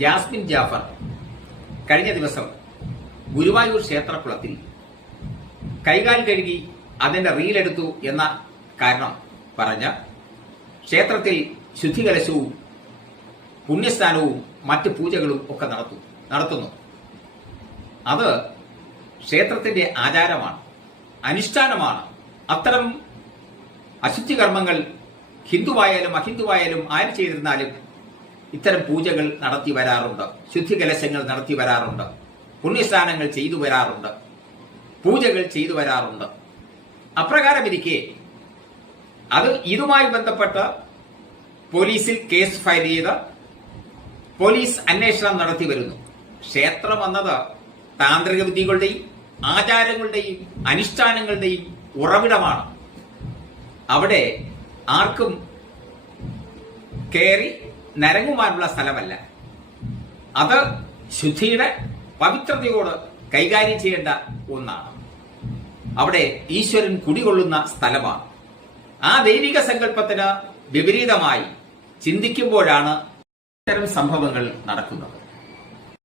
Jasmine Jafar കഴിഞ്ഞ ദിവസം ഗുരുവായൂർ ക്ഷേത്രക്കുളത്തിൽ കൈകാൽ കഴുകി അതിന്റെ റീലെടുത്തു എന്ന കാരണം പറഞ്ഞ ക്ഷേത്രത്തിൽ ശുദ്ധികലശവും പുണ്യസ്നാനവും മറ്റ് പൂജകളും ഒക്കെ നടത്തുന്നു. അത് ക്ഷേത്രത്തിന്റെ ആചാരമാണ്, അനുഷ്ഠാനമാണ്. അത്തരം അശുദ്ധി കർമ്മങ്ങൾ ഹിന്ദുവായാലും അഹിന്ദുവായാലും ആര് ചെയ്തിരുന്നാലും ഇത്തരം പൂജകൾ നടത്തി വരാറുണ്ട്, ശുദ്ധികലശങ്ങൾ നടത്തി വരാറുണ്ട്, പുണ്യസ്നാനങ്ങൾ ചെയ്തു വരാറുണ്ട്, പൂജകൾ ചെയ്തു വരാറുണ്ട്. അപ്രകാരമിരിക്കെ അത് ഇതുമായി ബന്ധപ്പെട്ട് പോലീസിൽ കേസ് ഫയൽ ചെയ്ത് പോലീസ് അന്വേഷണം നടത്തി വരുന്നു. ക്ഷേത്രം എന്നത് താന്ത്രിക വിദ്യകളുടെയും ആചാരങ്ങളുടെയും അനുഷ്ഠാനങ്ങളുടെയും ഉറവിടമാണ്. അവിടെ ആർക്കും കയറി നരങ്ങുവാനുള്ള സ്ഥലമല്ല. അത് ശുദ്ധിയുടെ പവിത്രതയോട് കൈകാര്യം ചെയ്യേണ്ട ഒന്നാണ്. അവിടെ ഈശ്വരൻ കുടികൊള്ളുന്ന സ്ഥലമാണ്. ആ ദൈവിക സങ്കല്പത്തിന് വിപരീതമായി ചിന്തിക്കുമ്പോഴാണ് ഇത്തരം സംഭവങ്ങൾ നടക്കുന്നത്.